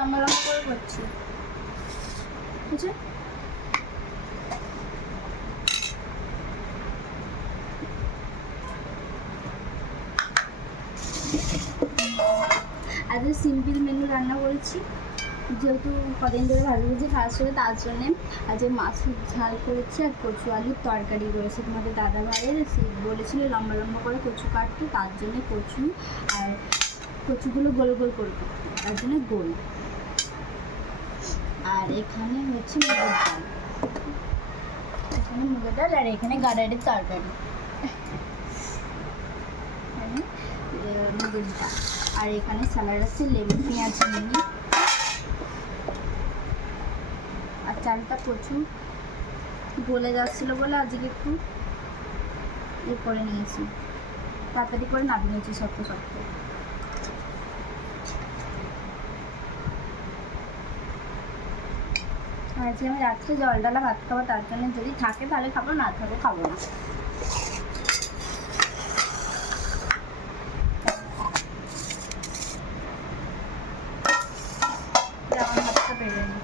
লম্বা লম্বা করে করছি, ঠিক আছে? আজকে সিম্পল মেনু রান্না করেছি, যেহেতু কদিন ধরে ভালোবেসে খাওয়া ছিল, তার জন্যে আজকে মাছের ঝাল করেছি আর কচু আলুর তরকারি রয়েছে। তোমাদের দাদা ভাইয়ের বলেছিল লম্বা লম্বা করে কচু কাটতে, তার জন্যে কচু আর কচুগুলো গোল গোল করে কাটতে, তার জন্য গোল। আর এখানে হচ্ছে মুগের ডাল, এখানে মুগের ডাল আর এখানে গাডারের তরকারি, মুগের ডাল। আর এখানে স্যালাড আছে, লেবু পেঁয়াজ নিয়ে। আর চালটা প্রচুর গলে যাচ্ছিলো বলে আজকে একটু করে নিয়েছি, তাড়াতাড়ি করে নামিয়ে নিয়েছি শক্ত শক্ত। আজকে আমি রাত্রে জল ডালা ভাত খাবো, তার জন্য যদি থাকে তাহলে খাবো, না থাকলে খাবো না। আমার ভাতটা বেড়ে নি।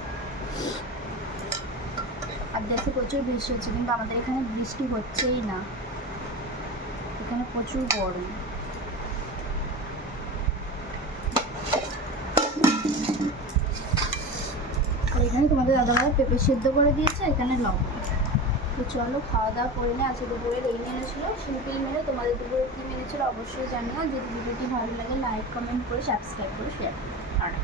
আর দেশে প্রচুর বৃষ্টি হচ্ছে, কিন্তু আমাদের এখানে বৃষ্টি হচ্ছেই না, এখানে প্রচুর গরম। আর এখানে তোমাদের দাদাভাই পেঁপে সেদ্ধ করে দিয়েছে, এখানে লবণ। তো চলো খাওয়া দাওয়া করে নিয়ে। আজকে দুপুরের এই মেনু ছিল, সিম্পল মেনু। তোমাদের দুপুরে কী মেনু ছিল অবশ্যই জানিও। যদি ভিডিওটি ভালো লাগে লাইক কমেন্ট করে সাবস্ক্রাইব করে শেয়ার করো।